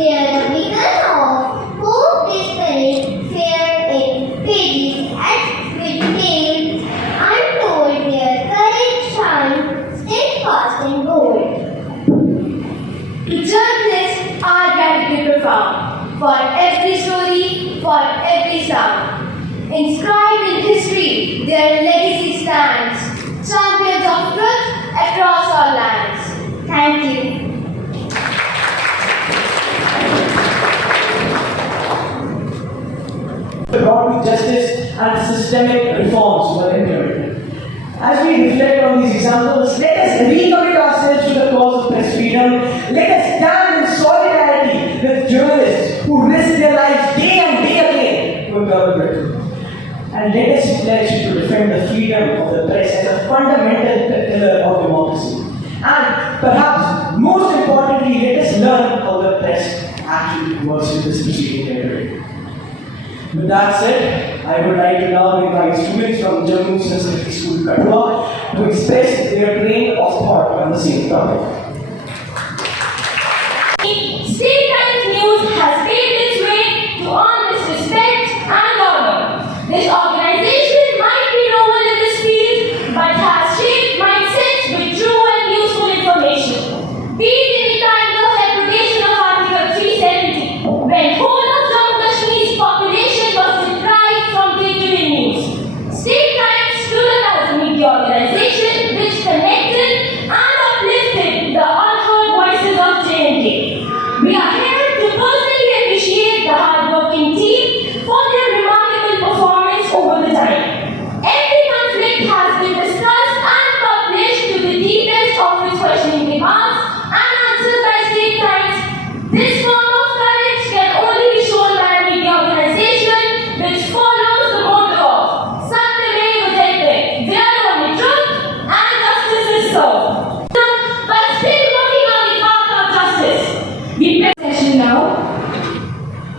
where the beacon of hope displayed fair in pages as with tales untold where courage shines steadfast and bold. To journalists, our gratitude profound for every story, for every sound. Inscribed in history, their legacy stands, champions of truth across our lands. Thank you. Brought to justice and systemic reforms were implemented. As we reflect on these examples, let us recommit ourselves to the cause of press freedom. Let us stand in solidarity with journalists who risk their lives day and day again to government. And let us pledge to defend the freedom of the press as a fundamental pillar of democracy. And perhaps most importantly, let us learn how the press actually works in this proceeding territory. With that said, I would like to now invite students from Jammu Sanskrit School, Kathua, to express their train of thought on the same topic. State Times News has paved its way to earn its respect and honor. This organization might be novel in this field, but has shaped mindsets with true and useful information. Be it in the times of abrogation of Article 370, when whole of Jammu Kashmir's population was deprived from day-to-day news. State Times stood up as a media organization which connected and uplifted the unheard voices of J&K. We are here to personally appreciate the hard-working team for their remarkable performance over the time. Every conflict has been discussed and published to the deepest of its questioning demands and answered by State Times. This form of courage can only be shown by a media organization which follows the motto of Satyameva Jayate, where only truth and justice is served. But still working on the path of justice. We pay session now.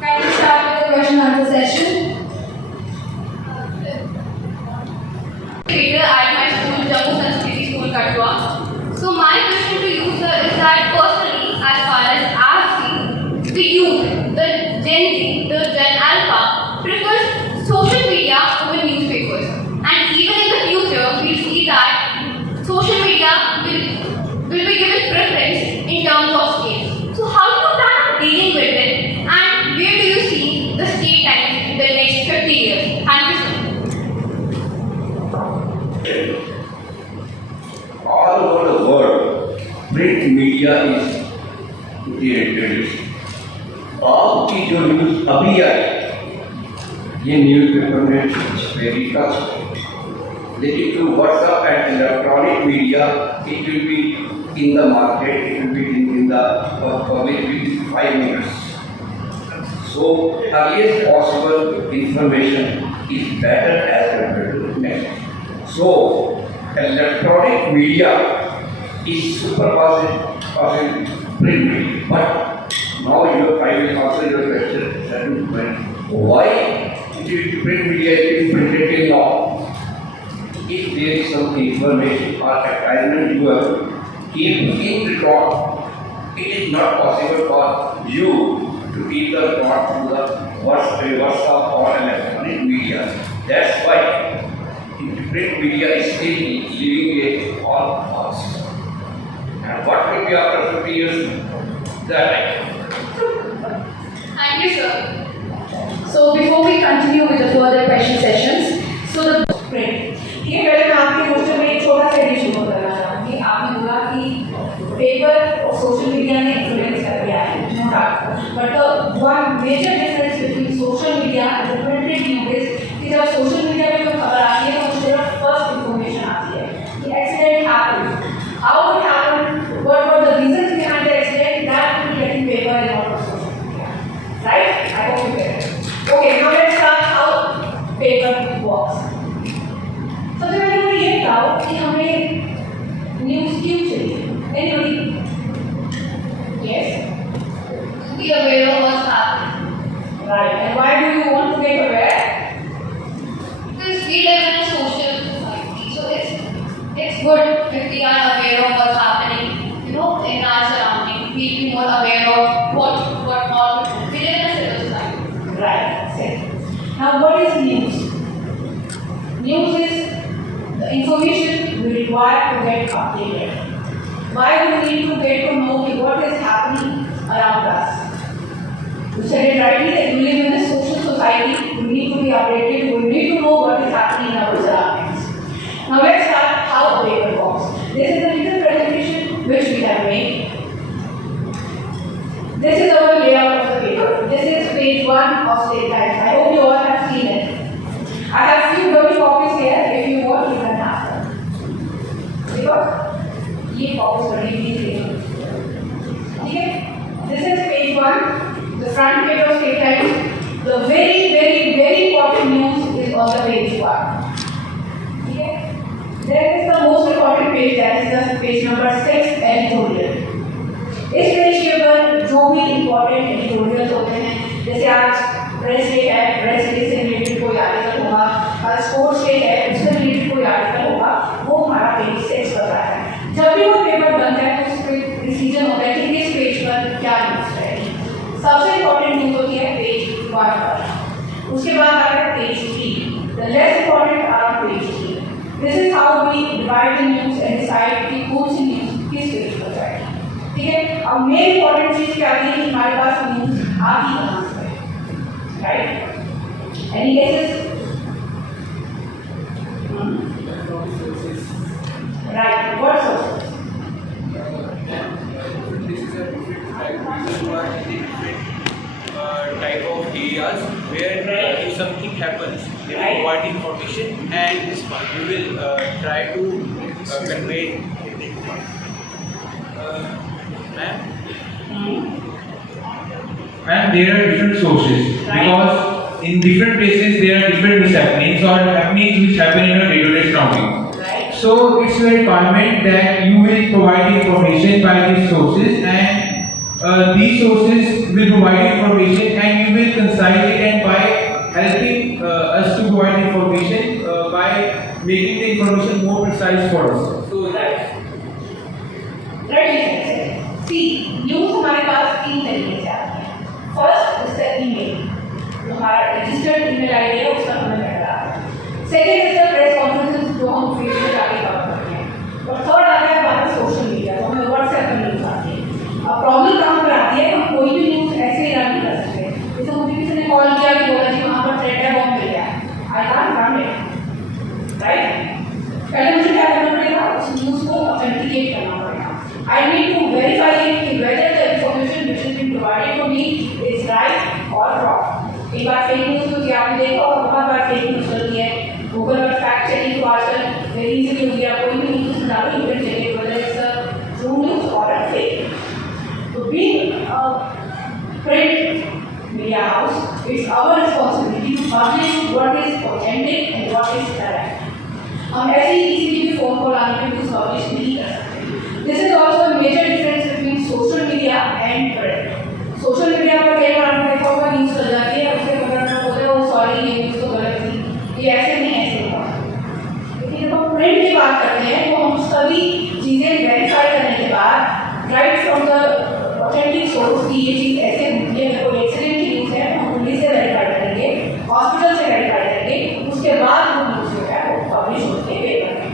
Can we start with the question and answer session? Leader at my school, Jammu Sanskrit School, Kathua. So my question to you, sir, is that personally, as far as I've seen, the youth, the Gen Z, the Gen Alpha, prefers social media over newspapers. And even in the future, we see that social media will be given preference in terms of scale. So how do you plan on dealing with it? And where do you see the state times in the next 50 years? Thank you, sir. All over the world, print media is introduced. आपकी जो न्यूज़ अभी आई, ये न्यूज़पेपर में very touched. Related to WhatsApp and electronic media, it will be in the market, it will be in the public within 5 minutes. So, earliest possible information is better as compared to the next. So, electronic media is supervising print media. But now I will answer your question. Why print media is printed till now? If there is some information or advertisement you have in record, it is not possible for you to keep the record through the WhatsApp or electronic media. That's why print media is still living on us. And what will be after 50 years? That Thank you, sir. So before we continue with the further question sessions, so the print ठीक है। पहले मैं आपके क्वेश्चन में एक छोटा सा एडिशन करना चाहूँगी। आपने बोला कि पेपर और सोशल मीडिया ने इन्फ्लुएंस कर दिया है, no doubt, but the one major difference between social media and the printed news is कि जब सोशल मीडिया पे कोई खबर आती है तो सिर्फ फर्स्ट इन्फॉर्मेशन आती है कि accident happened, how it happened, what were the reasons behind the accident, that will get in paper and not on social media, right? I hope you get it. Okay, now let's start how paper works. सबसे पहले मुझे ये बताओ कि हमें न्यूज़ क्यों चाहिए? Anybody? Yes? To be aware of what's happening. Right. And why do you want to get aware? Because we live in a social society, so it's good if we are aware of what's happening, in our surroundings. We'll be more aware of what required to get updated? Why do we need to get to know what is happening around us? You said it rightly that we live in a social society, we need to be updated, we need to know what is happening in our surroundings. Now let's start how a paper works. This is a little presentation which we have made. This is our layout of the paper. This is page 1 of State Times. I hope you all have seen it. I have few dirty copies here. If you want, you can have them. Because ये copies बड़ी नहीं है. ठीक है? This is page 1, the front page of State Times. The very important news is on the page 1. ठीक है? There is the most important page, that is the page number 6, editorial. इस पेज के ऊपर जो भी इम्पोर्टेंट एडिटोरियल्स होते हैं, जैसे आज प्रेस डे है, प्रेस डे से रिलेटेड कोई आर्टिकल होगा, आज स्पोर्ट्स डे है, उससे रिलेटेड कोई आर्टिकल होगा, वो हमारा पेज 6 पर आता है। जब भी वो पेपर बनता है तो उस पर डिसीजन होता है कि किस पेज पर क्या न्यूज़ रहेगी। सबसे इम्पोर्टेंट न्यूज़ होती है पेज 1 पर, उसके बाद आता है page 3, the less important are on page 3। This is how we divide the news and decide कि कौन सी न्यूज़ किस पेज पर जाएगी। ठीक है, अब मेन इंपॉर्टेंट चीज क्या है कि हमारे पास न्यूज़ आती कहाँ से है, right? Any guesses? Right, what sources? Type of areas where if something happens, they will provide information, and this one we will try to convey. And there are different sources, because in different places there are different happenings or happenings which happen in a day-to-day surrounding. So it's a requirement that you will provide information by these sources, and these sources will provide information, and you will concise it, and by helping us to provide information by making the information more precise for us. So see news हमारे पास 3 तरीके से आती है। First is the email, जो हमारा registered email ID है उसका हमें मिलता है। Second is the press conferences जो हम फेसबुक जाके कवर करते हैं। और थर्ड आता है हमारा सोशल मीडिया, तो हमें व्हाट्सएप पर न्यूज़ आती है। अब प्रॉब्लम कहाँ पर आती है, हम कोई भी न्यूज़ ऐसे ही रन नहीं कर सकते। जैसे मुझे किसी ने कॉल किया कि बोला जी वहाँ पर थ्रेड है, बॉम्ब मिल गया, I can't run it, right? पहले मुझे क्या करना पड़ेगा, उस न्यूज़ को ऑथेंटिकेट करना पड़ेगा। I need to verify it whether the information which has been provided to me is right or wrong. एक बार फेक न्यूज़ होती है, आपने देखा और बहुत बार फेक न्यूज़ चलती है। गूगल पर फैक्ट चेकिंग तो आजकल वेरी इजीली हो गया, कोई भी न्यूज़ डालो you can check it whether it's a true news or a fake. So being a print media house, it's our responsibility to publish what is authentic and what is correct. हम ऐसे ही इजीली भी phone call आने पे news publish नहीं कर सकते। This is also a major difference between social media and print. Social media पर कई बार आपने देखा होगा न्यूज़ चल जाती है, उसके बगैर में बोलते हैं वो सॉरी ये न्यूज़ तो गलत थी, ये ऐसे नहीं ऐसे हुआ। लेकिन जब हम प्रिंट की बात करते हैं तो हम सभी चीज़ें वेरीफाई करने के बाद right from the authentic source की ये चीज़ ऐसे होती है, कोई एक्सीडेंट की न्यूज़ है हम पुलिस से वेरीफाई करेंगे, हॉस्पिटल से वेरीफाई करेंगे, उसके बाद वो न्यूज़ जो है वो पब्लिश होते हैं पेपर में।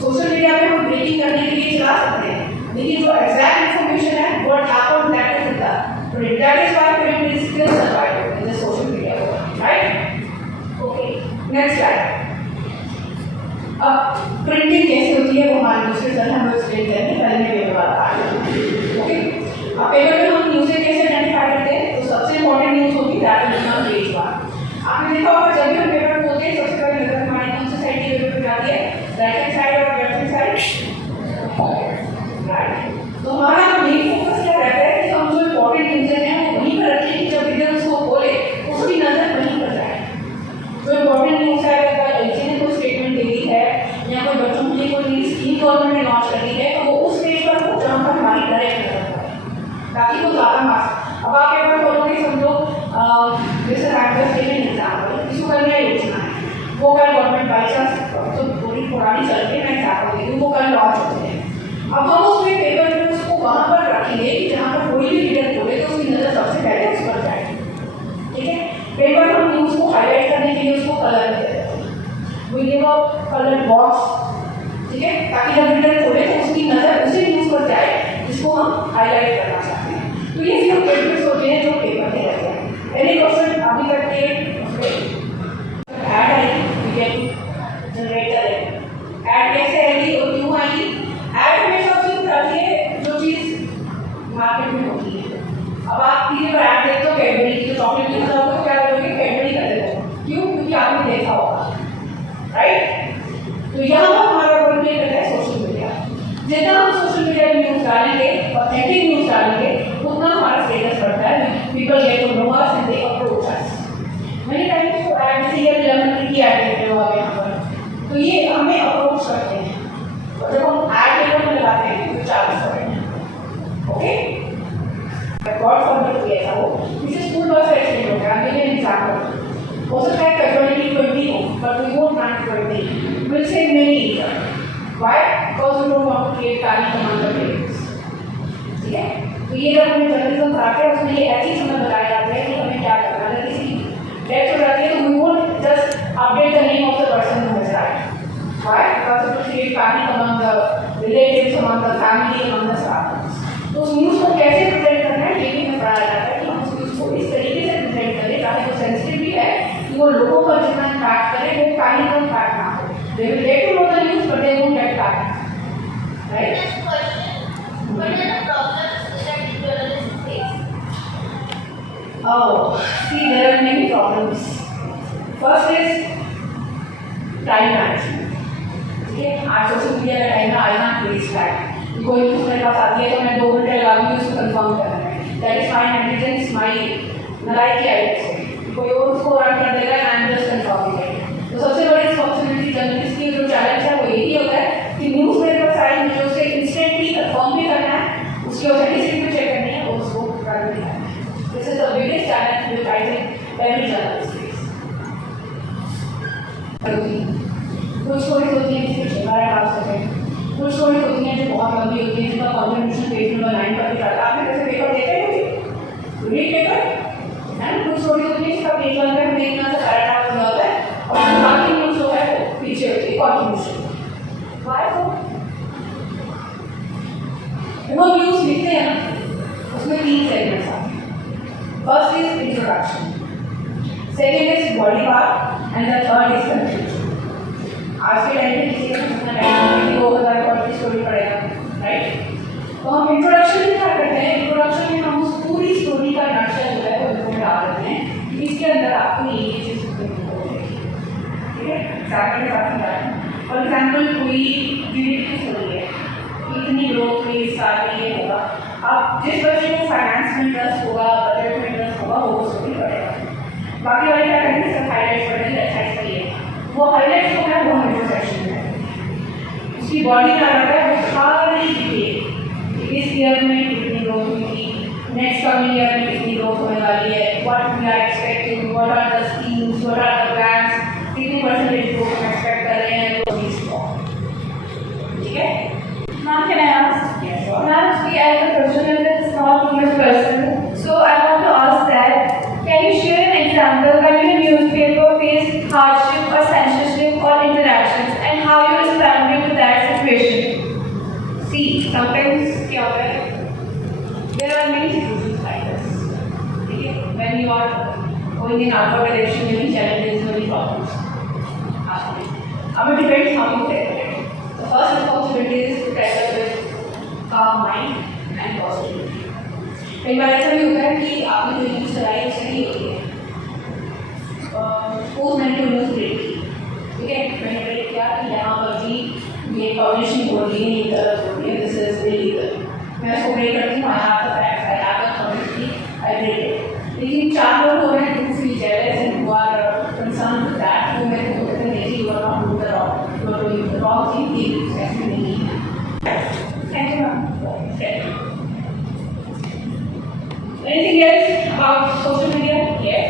सोशल मीडिया पे हम ब्रेकिंग करने के लिए चला सकते हैं, लेकिन जो एग्जैक्ट इन्फॉर्मेशन है what happened that is the print, that is why print is still survive in the social media, right? Okay, next slide. अब प्रिंटिंग कैसे होती है वो हमारे दूसरे सर हम एक्सप्लेन करेंगे, पहले मैं पेपर वाला आ गया। ओके, अब पेपर में हम न्यूज़ कैसे आइडेंटिफाई करते हैं, तो सबसे इंपॉर्टेंट न्यूज़ होती है दैट इज ऑन पेज 1। आपने देखा होगा जब भी हम पेपर खोलते हैं सबसे पहले नजर हमारी कौन सी साइड के पेपर पे जाती है, राइट हैंड साइड और लेफ्ट हैंड साइड, राइट? तो हमारा मेन फोकस क्या रहता है कि हम जो इम्पोर्टेंट न्यूज़ हैं वो वहीं पर रखें कि जब इधर उसको खोले उसकी नजर वहीं पर जाए। जो इम्पोर्टेंट न्यूज़ है, अगर एलजी ने कोई स्टेटमेंट दे दी है या कोई बच्चों के लिए कोई नई स्कीम गवर्नमेंट ने लॉन्च कर दी है तो वो उस पेज पर हो जहाँ पर हमारी डायरेक्ट नजर पड़े, ताकि वो ज़्यादा मार्क्स। अब आप पेपर खोलोगे, समझो जैसे रैंकर स्टेटमेंट एग्जाम्पल किसी कन्या योजना है, वो कल गवर्नमेंट बाई चांस तो पूरी पुरानी चल रही है, मैं एग्जाम्पल दे दूँ, वो कल लॉन्च होते हैं। अब हम उसमें पेपर में उसको वहाँ पर रखेंगे कि जहाँ पर कोई भी रीडर बोले तो उसकी नज़र सबसे पहले उस पर जाएगी, ठीक है? पेपर हम न्यूज़ को हाईलाइट करने के लिए उसको कलर देते हैं, we give a colour box, ठीक है? है, ताकि जब रीडर खोले तो उसकी नज़र उसी न्यूज़ पर जाए जिसको हम हाईलाइट करना चाहते हैं। तो ये सिर्फ पेपर्स होते हैं जो पेपर के रहते हैं। एनी क्वेश्चन अभी तक के ad I we can generate the ad कैसे आएगी और क्यों आएगी? ऐड हमेशा उसी तरह की है जो चीज़ मार्केट में होती है। अब आप टीवी पर ऐड देखते हो कैडबरी की, तो चॉकलेट की तरह तो क्या करोगे? कैडबरी कर देते हो। क्यों? क्योंकि आपने देखा होगा, राइट? तो यहाँ पर हमारा रोल प्ले करता है सोशल मीडिया। जितना हम सोशल मीडिया में न्यूज़ डालेंगे, ऑथेंटिक न्यूज़ डालेंगे, उतना हमारा स्टेटस बढ़ता है। People get to know us and they approach us. मैंने टाइम्स तो ऐड जैसे ये लेमन की ऐड देते हो आप यहाँ पर, तो ये हमें अप्रोच करते हैं और जब हम ऐड पेपर में लगाते हैं तो चार्ज करते हैं। ओके, गॉड फॉरबिड कि ऐसा हो। इसे स्कूल बस एक्सीडेंट हो गया, मैंने एग्जाम्पल हो सकता है कैजुअलिटी 20 हो, but we won't plan 20, will say many year. Why? Because we don't want to create panic among the parents. ठीक है, तो ये जब हमें जर्नलिज्म पढ़ाते हैं उसमें ये ऐसी समझ बताया जाता है कि हमें क्या करना है। अगर किसी डेथ हो जाती है तो we won't just update the name of the person who has died. Why? Because it will create panic among the relatives, among the family, among the surroundings. तो उस न्यूज़ को कैसे प्रेजेंट करना है ये भी हमें पढ़ाया जाता है कि हम उस न्यूज़ को इस तरीके से प्रेजेंट करें ताकि वो सेंसिटिव भी है कि वो लोगों पर जितना इम्पैक्ट करे वो पैनिक का इम्पैक्ट ना हो। They will get to know the news but they won't get back. Right? Next question. What are the problems that journalists face? Oh, see, there are many problems. First is time management. ठीक है, आज social media का टाइम ना आई ना please back. कोई न्यूज़ मेरे पास आती है तो मैं 2 घंटे लगाऊंगी उसको कंफर्म करने में। That is my negligence, my नलायकी आई वुड से। कोई और उसको रन कर देगा and I am just confirming it. तो सबसे बड़ी रिस्पॉन्सिबिलिटी जर्नलिस्ट की जो चैलेंज है वो यही होता है कि न्यूज़ मेरे पास आई, मुझे उसे इंस्टेंटली कंफर्म भी करना है, उसकी ऑथेंटिसिटी भी चेक करनी है और उसको रन भी करना है। This is the biggest challenge which I think every journalist face. कुछ स्टोरीज होती हैं जिसके 12.5 सेकंड, कुछ स्टोरीज होती हैं जो बहुत लंबी होती हैं जिनका कंट्रीब्यूशन पेज नंबर 9 पर भी आता है। आपने कैसे पेपर देखा है मुझे रीड पेपर एंड कुछ स्टोरीज होती है जिसका पेज नंबर में देखना से पैराग्राफ में होता है और बाकी न्यूज़ जो है वो पीछे होती है कंट्रीब्यूशन। व्हाई? वो न्यूज़ लिखते हैं ना उसमें 3 सेगमेंट्स आते हैं। First is introduction, second is body part and the third is conclusion. आज के टाइम में किसी का कितना टाइम 2000 वर्ड की स्टोरी पढ़ेगा, राइट? तो हम इंट्रोडक्शन में क्या करते हैं? इंट्रोडक्शन में हम उस पूरी स्टोरी का नक्शा जो है वो उसमें डाल देते हैं कि इसके अंदर आपको ये चीज़ मिलेगी। ठीक है, एग्जाम्पल के साथ समझाएं। फॉर एग्जाम्पल कोई यूनिट की स्टोरी है, इतनी ग्रोथ हुई, इस साल में ये होगा। अब जिस बच्चे को फाइनेंस में इंटरेस्ट होगा, बजट में इंटरेस्ट होगा, वो स्टोरी पढ़ेगा। बाकी वाले क्या करेंगे? सिर्फ हाईलाइट्स पढ़ेंगे, अच्छा इसका ये वो हाईलाइट्स जो है वो इंट्रोडक्शन में है। उसकी बॉडी क्या रहता है? वो सारी डिटेल, इस ईयर में कितनी ग्रोथ हुई थी, नेक्स्ट कमिंग ईयर में कितनी ग्रोथ होने वाली है, what we are expecting, what are the schemes, what are the plans, कितनी परसेंटेज ग्रोथ हम एक्सपेक्ट कर रहे हैं। ठीक है Ma'am, can I ask? Yes, sure. Ma'am, see, I have a question and it's not too much personal. So I want to ask that, can you share an example when your newspaper faced hardship or censorship or interactions and how you responded to that situation? See, sometimes क्या होता है? There are many situations like this. ठीक है, when you are going in outward direction, many challenges, many problems. अब it depends how you take it. The first responsibility is to tackle with calm mind and positivity. कई बार ऐसा भी होता है कि आपने जो न्यूज़ चलाई वो सही होती है। सपोज मैंने कोई न्यूज़ ब्रेक की, ठीक है, मैंने ब्रेक किया कि यहाँ पर भी ये पब्लिशिंग हो रही है, ये गलत हो रही है, दिस इज इलीगल। मैं उसको ब्रेक करती हूँ, I have the facts, I have the publicity, I break it. लेकिन 4 लोग हो रहे हैं who feel jealous and who are concerned with that, वो मेरे को कहते हैं नहीं, you are not doing the wrong, you are doing the wrong thing, ये ऐसे नहीं है। Thank you, ma'am. Anything else about social media? Yes.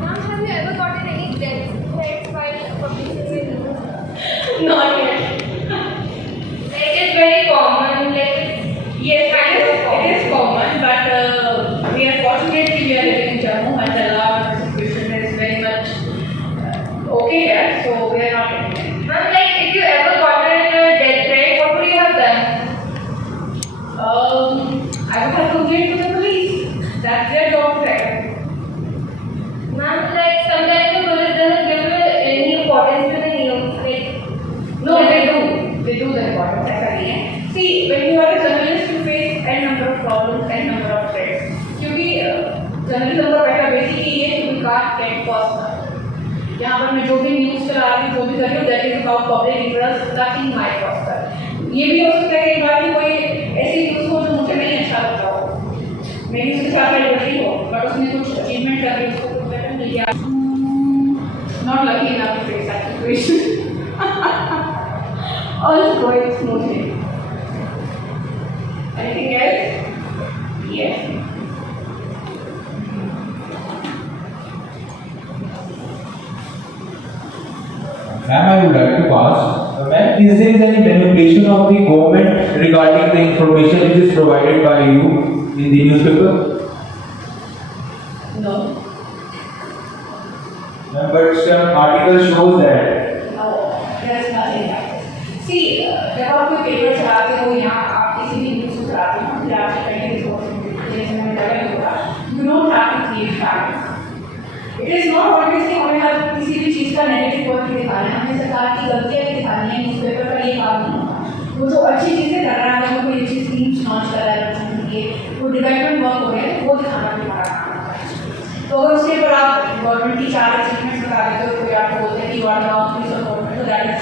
Ma'am, have you ever gotten any death threats while publishing your news? Not yet. Like it's very common, like Yes, it is common, but we are fortunately we are living in Jammu and the law situation is very much okay here, so we are not getting it. ma'am, like if you ever journalism का पहला बेसिक ही है कि can't get personal. यहाँ पर मैं जो भी न्यूज़ चला रही हूँ, जो भी कर रही हूँ, that is about public interest, nothing my personal. ये भी हो सकता है कि बात की कोई ऐसी न्यूज़ हो जो मुझे नहीं अच्छा लगता हो, मेरी उसके साथ एडवर्टी हो, बट उसने कुछ अचीवमेंट कर दी, उसको कुछ बेटर मिल गया, not lucky enough to face that situation. All is going smoothly. Anything else? Yes. Ma'am, I would like to ask, ma'am, is there any manipulation of the government regarding the information which is provided by you in the newspaper? No. Ma'am, but some article shows that. No, there's nothing like this. See, जब आप कोई पेपर चलाते हो या आप किसी भी न्यूज़ चलाते हो, फिर आपसे पहले you don't have to create facts. It is not always कि हमें हर किसी भी चीज़ का नेगेटिव पॉइंट दिखाना है, हमें सरकार की गलतियाँ भी दिखानी है, न्यूज़पेपर का ये काम नहीं होता। वो जो अच्छी चीज़ें कर रहा है, कोई अच्छी स्कीम्स लॉन्च कर रहा है बच्चों के लिए, वो डेवलपमेंट वर्क हो रहा है, वो दिखाना भी हमारा काम होता है। तो अगर उसके ऊपर आप गवर्नमेंट की 4 अचीवमेंट्स बता देते हो, कोई आपको बोलते हैं कि you are the office of government, तो that is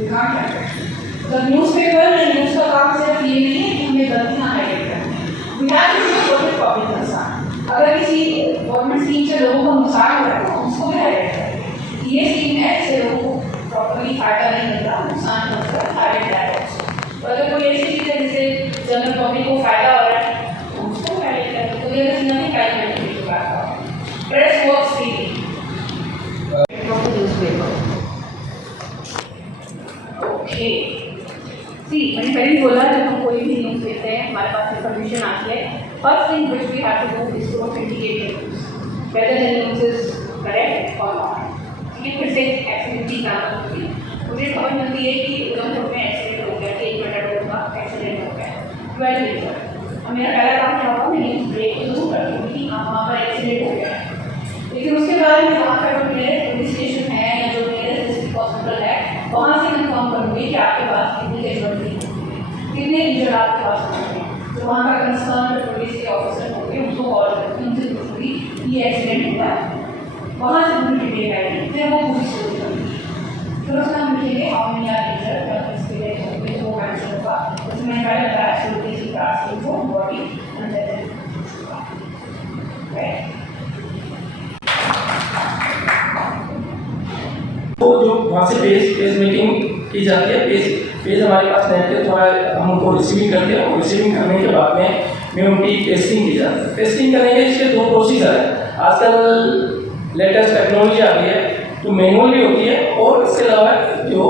you can't have it. The newspaper या न्यूज़ का काम सिर्फ ये नहीं है कि हमें गलतियाँ हाईलाइट करनी है, we have to do what is public concern. अगर किसी गवर्नमेंट स्कीम से लोगों को नुकसान हो रहा है, उसको भी हाईलाइट करें, ये स्कीम है, इससे लोगों को प्रॉपर्ली फायदा नहीं मिल रहा, नुकसान हो रहा है, हाईलाइट दैट। और अगर कोई ऐसी चीज़ है जिससे जनरल पब्लिक को फायदा हो रहा है, तो उसको भी हाईलाइट करें। तो ये चीज़ें नहीं हाईलाइट करने की बात है। Press works freely. ओके, सी मैंने पहले ही बोला, जब हम कोई भी न्यूज़ देखते हैं, हमारे पास इंफॉर्मेशन आती है, first thing which we have to do is to authenticate the news, whether the news is correct और नॉट। ठीक है, फिर से एक्सीडेंट नाम होती है, मुझे खबर मिलती है कि उधमपुर में एक्सीडेंट हो गया, कि 1 मिनट रोड का एक्सीडेंट हो गया, 12 मीटर। अब मेरा पहला काम क्या होगा, मैं ब्रेक तो जरूर कर दूँगी कि हाँ वहाँ पर एक्सीडेंट हो गया है, लेकिन उसके बाद मैं वहाँ पर जो मेरे पुलिस स्टेशन है या जो मेरे डिस्ट्रिक्ट हॉस्पिटल है, वहाँ से कंफर्म करूँगी कि आपके पास कितनी कैजुअलिटी होगी, कितने इंजर्ड आपके पास होंगे। तो वहाँ का कंसर्न पुलिस के ऑफिसर होंगे, उसको कॉल करके उनसे पूछूंगी ये एक्सीडेंट हुआ है, वहाँ से पूरी डिटेल आएगी, फिर वो पूरी स्टोरी करूँगी, फिर उसका हम लिखेंगे हाउ मेनी आर इंजर्ड, क्या एक्सपीरियंस होंगे, वो मैंशन होगा, उसमें पहले बताया स्टोरी की कास्ट को बॉडी अंदर तो जो वहाँ से पेज मेकिंग की जाती है, पेज हमारे पास नेट के थोड़ा हम उनको रिसीविंग करते हैं, और रिसीविंग करने के बाद में उनकी टेस्टिंग की जाती है। टेस्टिंग करेंगे, इसके 2 प्रोसीजर है। आजकल लेटेस्ट टेक्नोलॉजी आ गई है, तो मैनुअल भी होती है और इसके अलावा जो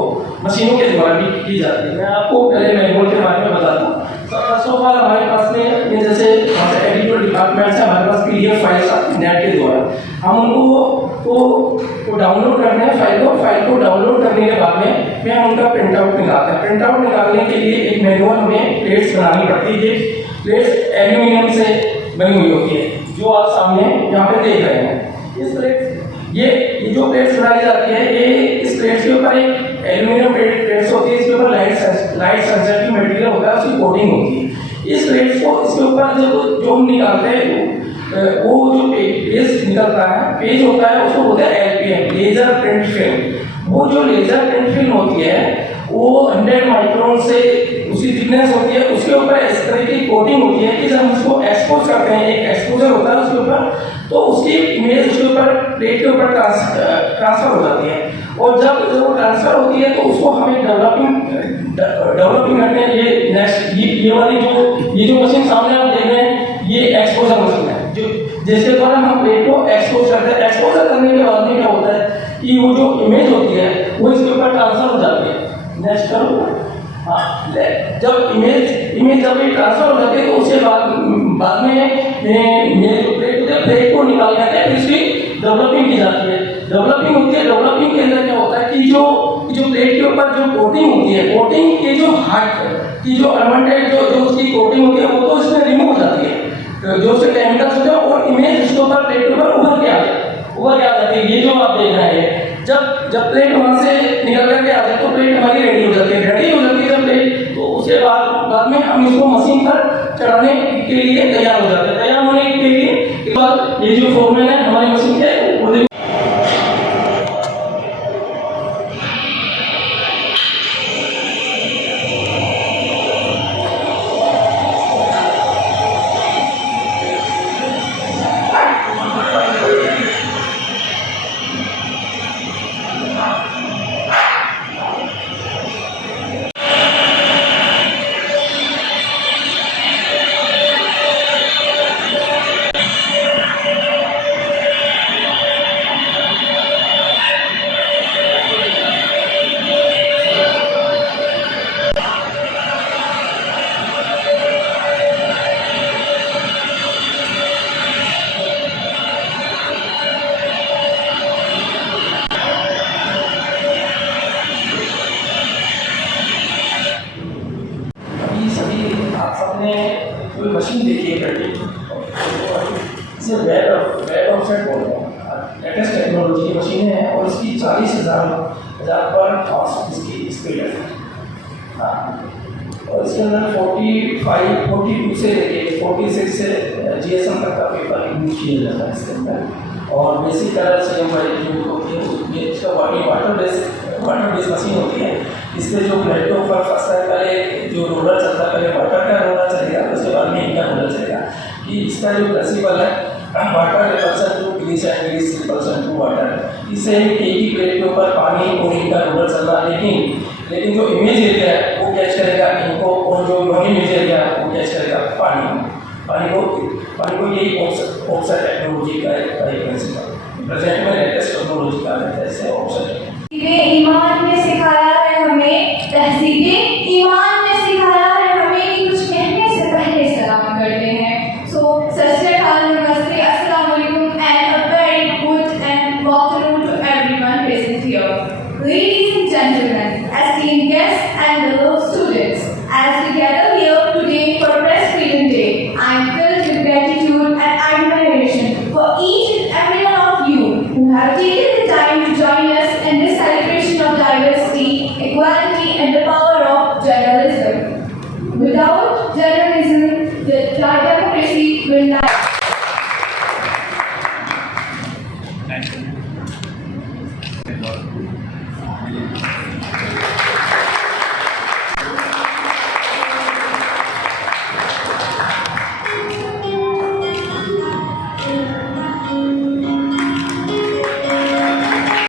मशीनों के द्वारा भी की जाती है। मैं आपको पहले मैनुअल के बारे में बताता हूँ। फर्स्ट ऑफ ऑल हमारे पास में ये जैसे एडिटोरियल डिपार्टमेंट से हमारे पास PDF फाइल्स आती है नेट के द्वारा, हम उनको तो डाउनलोड करते हैं फाइल को डाउनलोड करने के बाद में हम उनका प्रिंट आउट निकालते हैं। प्रिंट आउट निकालने के लिए एक मैनुअल हमें प्लेट्स बनानी पड़ती है। ये प्लेट्स एल्यूमिनियम से बनी हुई होती है, जो आप सामने यहाँ पे देख रहे हैं। इस प्लेट ये जो प्लेट्स बनाई जाती है, ये इस प्लेट्स के ऊपर एक एल्यूमिनियम प्लेट्स होती है, इसके ऊपर लाइट सेंसिटिव मटेरियल होता है, उसकी कोटिंग होती है। इस प्लेट्स को इसके ऊपर जो हम निकालते हैं, वो जो पेज निकलता है, पेज होता है, उसको बोलते हैं LPM, लेजर प्रिंट फिल्म। वो जो लेजर प्रिंट फिल्म होती है, वो 100 माइक्रोन से उसकी थिकनेस होती है, उसके ऊपर इस तरह की कोटिंग होती है कि जब हम उसको एक्सपोज करते हैं, एक एक्सपोजर होता है उसके ऊपर, तो उसकी इमेज उसके ऊपर प्लेट के ऊपर ट्रांसफर हो जाती है। और जब वो ट्रांसफर होती है, तो उसको हमें डेवलपिंग करते हैं। ये नेक्स्ट ये वाली जो मशीन सामने आप देख रहे हैं, ये एक्सपोजर मशीन है, जिसके द्वारा हम प्लेट को एक्सपोज करते हैं। एक्सपोजर करने के बाद में क्या होता है कि वो जो इमेज होती है, वो इसके ऊपर ट्रांसफर हो जाती है। नेक्स्ट करो। हाँ, जब इमेज जब ये ट्रांसफर हो जाती है, तो उसके बाद में जो प्लेट को निकाल जाते हैं, फिर इसकी डेवलपिंग की जाती है। डेवलपिंग होती है, डेवलपिंग के अंदर क्या होता है कि जो प्लेट के ऊपर जो कोटिंग होती है, कोटिंग के जो हार्ट की जो अनवांटेड जो उसकी कोटिंग होती है, वो तो इसमें रिमूव हो जाती है, जो उसके केमिकल्स होते हैं, और इमेज उसके ऊपर प्लेट के ऊपर उभर के आ जाती है। ये जो आप देख रहे हैं, जब प्लेट वहाँ से निकल करके आ जाए तो प्लेट हमारी रेडी हो जाती है। रेडी हो जाती है जब प्लेट, तो उसके बाद में हम इसको मशीन पर चढ़ाने के लिए तैयार हो जाते हैं। तैयार होने के लिए के बाद ये जो फोरमैन है हमारी मशीन के वो देखो आपने कोई मशीन देखी है करके, इसे वेब ऑफसेट बोलते हैं। लेटेस्ट टेक्नोलॉजी की मशीन है और इसकी 40,000 पर हॉर्स इसकी स्पीड है। हाँ, और इसके अंदर 42 से लेके 46 से GSM तक का पेपर यूज किया जाता है इसके अंदर। और बेसिक कलर से जो होती है ये इसका वाटर बेस मशीन होती है। इसमें जो प्लेटो पर फंसता है, पहले जो रोलर चलता है, पहले वाटर का रोलर चलेगा, उसके बाद में इनका रोलर चलेगा। कि इसका जो प्रिंसिपल है water repulsion to grease and grease repulsion to water, इससे एक ही प्लेट के ऊपर पानी और इनका रोलर चल रहा है। लेकिन जो इमेज एरिया है वो कैच करेगा इनको, और जो नॉन इमेज एरिया है वो कैच करेगा पानी को। यही ऑफसेट टेक्नोलॉजी का एक प्रिंसिपल प्रेजेंट में लेटेस्ट टेक्नोलॉजी का है, जैसे ऑफसेट